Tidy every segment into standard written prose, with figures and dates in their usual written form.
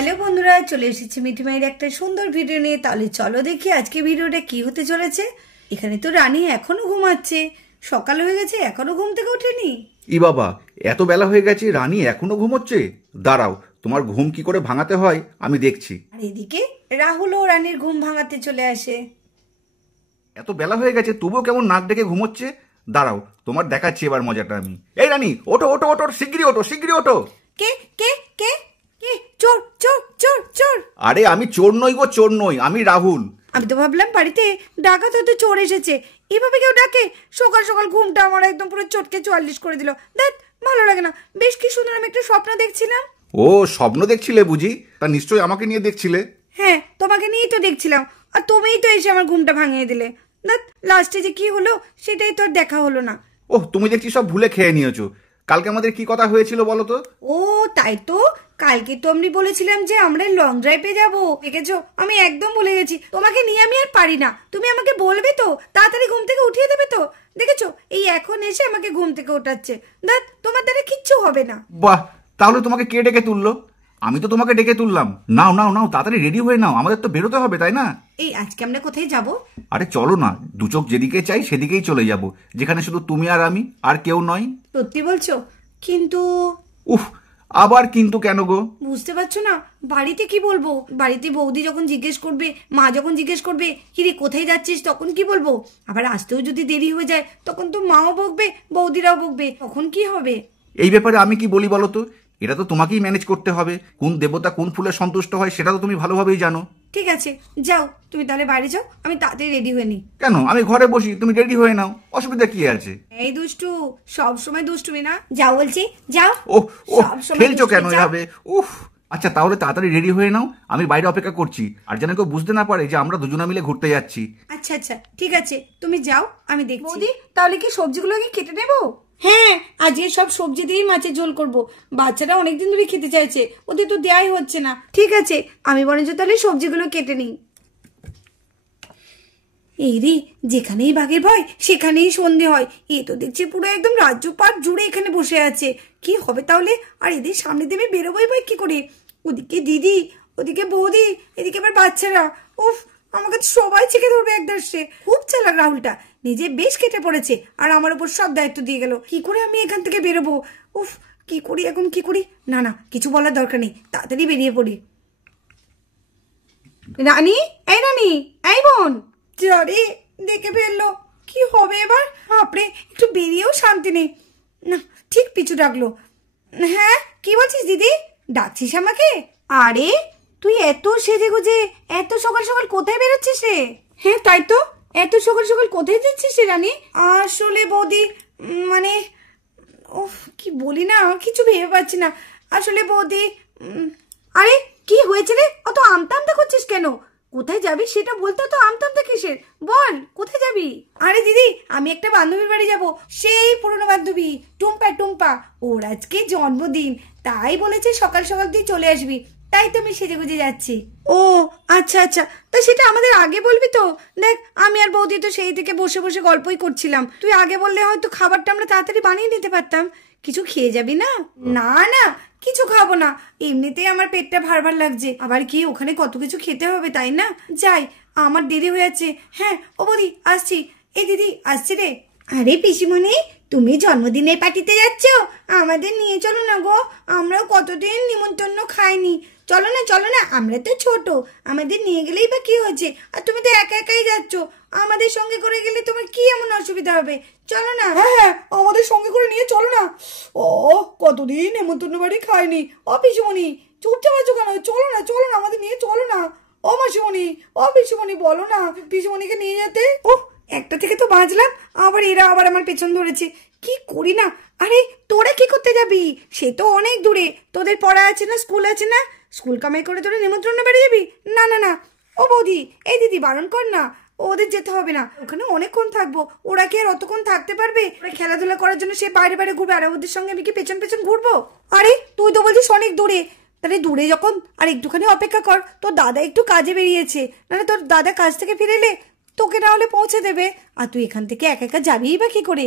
Hello বন্ধুরা, চলে এসেছি মিঠি মায়ের একটা সুন্দর ভিডিও নিয়ে। তাহলে চলো দেখি আজকে ভিডিওটা কি হতে চলেছে। এখানে তো রানী এখনো ঘুমাচ্ছে, সকাল হয়ে গেছে এখনো ঘুম থেকে ওঠেনি। ই বাবা, এত বেলা হয়ে গেছে, রানী এখনো ঘুমোচ্ছে? দাঁড়াও, তোমার ঘুম কি করে ভাঙাতে হয় আমি দেখছি। আর এদিকে রাহুলও রানীর ঘুম ভাঙাতে চলে আসে। এত বেলা হয়ে গেছে তবুও কেমন নাক ডেকে ঘুমোচ্ছে। দাঁড়াও, তোমার দেখাচ্ছি এবার মজাটা আমি। এই রানী, ওঠো ওঠো ওঠো, শিগগিরই ওঠো, শিগগিরই ওঠো। কে কে কে কে? চোর চোর চোর চোর! আরে আমি চোর নই গো, চোর নই, আমি রাহুল। আমি তো ভাবলাম বাড়িতে ডাকাত হতে চোর এসেছে, এভাবে কেউ ডাকে? সকাল সকাল ঘুমটা আমার একদম পুরো চটকে 44 করে দিল। দেখ, ভালো লাগে না। বেশ কি সুন্দর আমি একটা স্বপ্ন দেখছিলাম। ও, স্বপ্ন দেখছিলে বুঝি? তা নিশ্চয়ই আমাকে নিয়ে দেখছিলে। হ্যাঁ, তোমাকে নিয়েই তো দেখছিলাম, আর তুমিই তো এসে আমার ঘুমটা ভাঙিয়ে দিলে। দেখ, লাস্টে যে কি হলো সেটাই তো আর দেখা হলো না। ওহ, তুমি দেখছি সব ভুলে খেয়ে নিয়েছো। কালকে আমাদের কি কথা হয়েছিল বলো তো? ও তাই তো, কালকে তো আমি বলেছিলাম যে আমরা লং ড্রাইভে যাবো। দেখেছো, আমি একদম ভুলে গেছি। তোমাকে নিয়ে আমি আর পারি না। তুমি আমাকে বলবে তো, তাড়াতাড়ি ঘুম থেকে উঠিয়ে দেবে তো। দেখেছো, এই এখন এসে আমাকে ঘুম থেকে ওঠাচ্ছে। দেখ, তোমার দ্বারা কিচ্ছু হবে না। বাহ, তাহলে তোমাকে কে ডেকে তুললো? আমি তো তোমাকে ডেকে তুললাম। নাও নাও নাও, তাড়াতাড়ি রেডি হয়ে নাও, আমাদের তো বেরোতে হবে, তাই না? এই আজকে আমরা কোথায় যাব? আরে চলো না, দু চোখ যেদিকে চাই সেদিকেই চলে যাব, যেখানে শুধু তুমি আর আমি, আর কেউ নয়। সত্যি বলছো? কিন্তু উফ, আবার কিন্তু কেন গো? বুঝতে পারছো না, বাড়িতে কি বলবো? বাড়িতে বৌদি যখন জিজ্ঞেস করবে, মা যখন জিজ্ঞেস করবে কিরে কোথায় যাচ্ছিস, তখন কি বলবো? আবার আসতেও যদি দেরি হয়ে যায় তখন তো মাও বকবে, বৌদিরাও বকবে, তখন কি হবে? এই ব্যাপারে আমি কি বলি বলো তো? এটা তো তোমাকেই ম্যানেজ করতে হবে। কোন দেবতা কোন ফুলে সন্তুষ্ট হয় সেটা তো তুমি ভালোভাবেই জানো। ঠিক আছে, যাও তুমি তাহলে বাইরে যাও, আমি তাড়াতাড়ি রেডি হয়ে নিই। কেন, আমি ঘরে বসি, তুমি রেডি হয়ে নাও, অসুবিধা কি আছে? এই দুষ্টু, সব সময় দুষ্টুমি না? যাও বলছি, যাও। ওহ ওহ, সবসময় খেলছো কেন দুষ্টুমি, যাও। এভাবে? উফ, আচ্ছা তাহলে তাড়াতাড়ি রেডি হয়ে নাও, আমি বাইরে অপেক্ষা করছি, আর যেন কেউ বুঝতে না পারে যে আমরা দুজনে মিলে ঘুরতে যাচ্ছি। আচ্ছা আচ্ছা, ঠিক আছে, তুমি যাও, আমি দেখছি। বৌদি, তাহলে কি সবজিগুলো কি কেটে নেবো? হ্যাঁ, আজকে সব সবজি দিয়েই মাছের ঝোল করব। বাচ্চারা অনেকদিন ধরে খেতে চাইছে, ওদের তো দেয়াই হচ্ছে না। ঠিক আছে, আমি বরঞ্চ তাহলে সবজিগুলো কেটে নিই। এই রে, যেখানেই বাঘের ভয় সেখানেই সন্ধে হয়। এ তো দেখছি পুরো একদম রাজ্য পাট জুড়ে এখানে বসে আছে। কি হবে তাহলে? আর এদের সামনে দেবে বেরোবই বই কি করে? ওদিকে দিদি, ওদিকে বৌদি, এদিকে আবার বাচ্চারা। উফ, আমাকে তো সবাই চেকে ধরবে একদাসে। খুব চালাক রাহুলটা, নিজে বেশ কেটে পড়েছে আর আমার উপর সব দায়িত্ব দিয়ে গেল। কি করে আমি এখান থেকে বেরোবো? উফ, কি করি এখন, কি করি? না না, কিছু বলার দরকার নেই, তাড়াতাড়ি বেরিয়ে পড়ি। রানী, এই রানী, এই বোন। আরে, দেখে ফেললো, কি হবে এবার? বাপরে, একটু বেরিয়েও শান্তি নেই। না, ঠিক পিছু ডাকলো। হ্যাঁ, কি বলছিস দিদি? ডাকছিস আমাকে? আরে, তুই এত সেজে গুজে এত সকাল সকাল কোথায় বেরোচ্ছিস রে? হ্যাঁ তাই তো, এত সকাল সকাল কোথায় যাচ্ছিস রে রানী? আসলে বৌদি, মানে, ওহ কি বলি না, কিছু ভেবে পাচ্ছি না। আসলে বৌদি, আরে কি হয়েছে রে? অত আমতা আমতা করছিস কেন? কোথায় যাবি সেটা বলতে তো আমতা আমতা কিসের? বল, কোথায় যাবি? আরে দিদি, আমি একটা বান্ধবীর বাড়ি যাব, সেই পুরনো বান্ধবী টুম্পা। টুম্পা, ওর আজকে জন্মদিন, তাই বলেছে সকাল সকাল তুই চলে আসবি, তাই তো আমি সেজে গুজে যাচ্ছি। ও আচ্ছা আচ্ছা, তা সেটা আমাদের আগে বলবি তো। দেখ, আমি আর বৌদি তো সেই থেকে বসে বসে গল্পই করছিলাম, তুই আগে বললে হয়তো খাবারটা আমরা তাড়াতাড়ি বানিয়ে নিতে পারতাম। কিছু খেয়ে যাবি না? না না, কিছু খাবো না, এমনিতেই আমার পেটটা ভার ভার লাগছে, আবার কি ওখানে কত কিছু খেতে হবে, তাই না? যাই, আমার দেরি হয়ে যাচ্ছে। হ্যাঁ ও বৌদি, আসছি। এই দিদি, আসছি রে। আরে পিসিমণি, তুমি জন্মদিনের পার্টিতে যাচ্ছ? আমাদের নিয়ে চলো না গো, আমরাও কতদিন নিমন্ত্রণ খাইনি। চলো না চলো না, আমরা তো ছোট, আমাদের নিয়ে গেলেই বা কি হয়েছে? আর তুমি তো একা একাই যাচ্ছ, আমাদের সঙ্গে করে গেলে তোমার কি এমন অসুবিধা হবে? চলো না। হ্যাঁ হ্যাঁ, আমাদের সঙ্গে করে নিয়ে চলো না। ও, কতদিন নিমন্ত্রণ বাড়ি খাইনি। ও পিসিমণি, চুপচাপ আছো কেন? চলো না চলো না, আমাদের নিয়ে চলো না। ও মাসিমণি, ও পিসিমণি, বলো না পিসিমণিকে নিয়ে যেতে। ও, একটা থেকে তো বাঁচলাম, আবার এরা আবার আমার পেছন ধরেছে। কি করি না? আরে তোরা কি করতে যাবি? সে তো অনেক দূরে, তোদের পড়া আছে না, স্কুল আছে না? স্কুল কামাই করে তোরা নিমন্ত্রণ বাড়ি যাবি? না না না, ও বৌদি, এই দিদি বারণ কর না, ওদের যেতে হবে না, ওখানে অনেকক্ষণ থাকবো। ওরা কি আর অতক্ষণ থাকতে পারবে? ওরা খেলাধুলা করার জন্য সে বাইরে বাইরে ঘুরবে, আর ওদের সঙ্গে আমি কি পেছন পেছন ঘুরবো? আরে তুই তো বলছিস অনেক দূরে, তাহলে দূরে যখন আর একটুখানি অপেক্ষা কর, তোর দাদা একটু কাজে বেরিয়েছে, নাহলে তোর দাদা কাজ থেকে ফিরেলে তোকে না হলে পৌঁছে দেবে, আর তুই এখান থেকে একা একা যাবিই বা কি করে?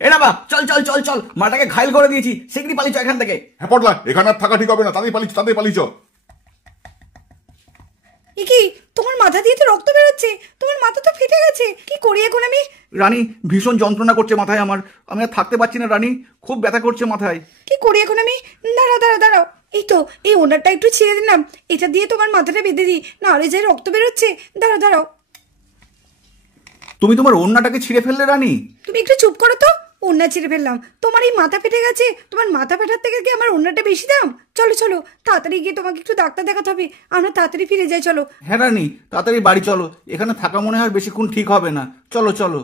এ বাবা, চল চল চল চল, মাটাকে ঘায়ল করে দিয়েছি, শিগগিরই পালিয়ে এখান থেকে। হ্যাঁ পটলা, এখানে আর থাকা ঠিক হবে না, তাড়াতাড়ি পালিয়ে চ। এ কি, তোমার মাথা দিয়ে তো রক্ত বেরোচ্ছে, তোমার মাথা তো ফেটে গেছে, কি করি এখন আমি? রানী, ভীষণ যন্ত্রণা করছে মাথায় আমার, আমি আর থাকতে পারছি না রানী, খুব ব্যথা করছে মাথায়। কি করি এখন আমি? দাঁড়াও দাঁড়াও দাঁড়াও, এই তো এই ওনারটা একটু ছিঁড়ে দিলাম, এটা দিয়ে তোমার মাথাটা বেঁধে দিই, না আরে যে রক্ত বেরোচ্ছে। দাঁড়াও দাঁড়াও, তুমি তোমার ওড়নাটাকে ছিঁড়ে ফেললে রানী। তুমি একটু চুপ করো তো, ওড়না ছিঁড়ে ফেললাম, তোমার এই মাথা ফেটে গেছে, তোমার মাথা ফেটার থেকে কি আমার ওড়নাটা বেশি দাম? চলো চলো, তাড়াতাড়ি গিয়ে তোমাকে একটু ডাক্তার দেখাতে হবে, আমরা তাড়াতাড়ি ফিরে যাই, চলো। হ্যাঁ রানী, তাড়াতাড়ি বাড়ি চলো, এখানে থাকা মনে হয় বেশিক্ষণ ঠিক হবে না, চলো চলো।